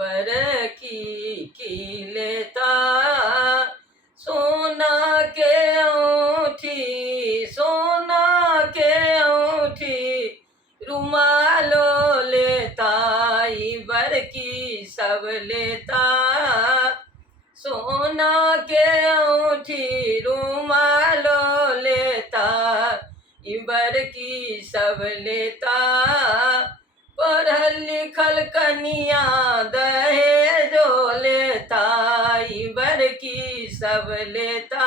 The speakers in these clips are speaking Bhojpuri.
बर की लेता। सोना के औठी, सोना के औठी, रुमालो लेता, बर की सब लेता। सोना के औठी रुमालो लेता, बर की सब लेता। पढ़ल लिखल कनिया दहेजो लेता, बर की सब लेता।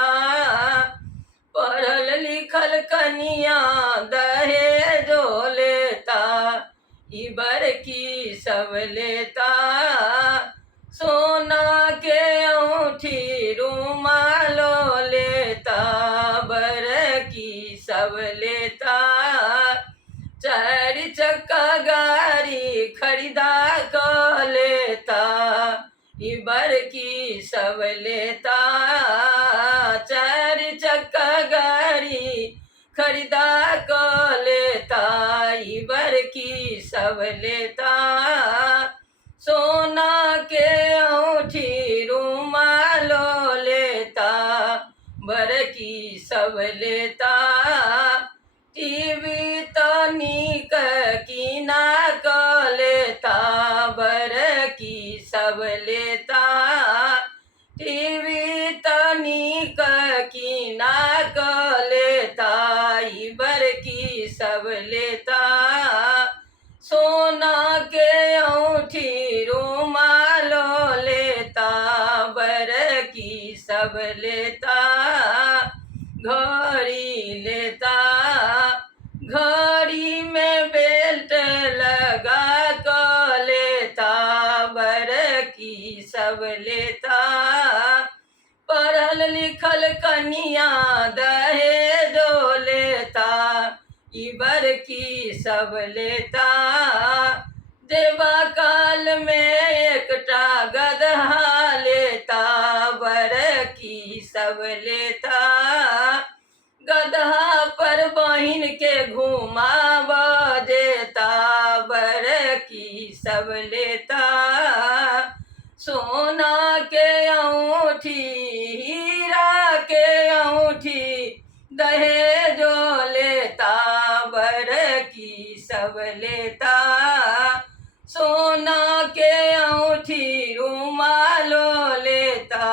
पढ़ल लिखल कनिया दहेजो लेता, बर की सब लेता। सोना के औठी रुमालो लेता, बर की सब लेता। चारि चक्का गाड़ी खरीदा क लेता, बर की सब लेता। चारि चक्का गाड़ी खरीदा क लेता, बर की सब लेता। सोना के औठी रुमालो लेता, बर की सब लेता। टीवी तनिक कीना क लेता, बर की सब लेता। टीवी तनिक कीना क लेता, बर की सब लेता। सोना के औठी रुमालो लेता, बर की सब लेता। घड़ी लेता, घड़ी में बेल्ट लगा क लेता, बर की सब लेता। पढ़ल लिखल कनिया दहेजो लेता, बर की सब लेता। देवा काल में एकटा गदहा लेता, बर की सब लेता। गदहा पर बहिन के घुमाव देता, बर की सब लेता। सोना के औठी हीरा के औठी दहेजो लेता, बर की सब लेता। सोना के औठी रुमालो लेता,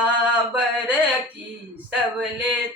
बर की सब लेता।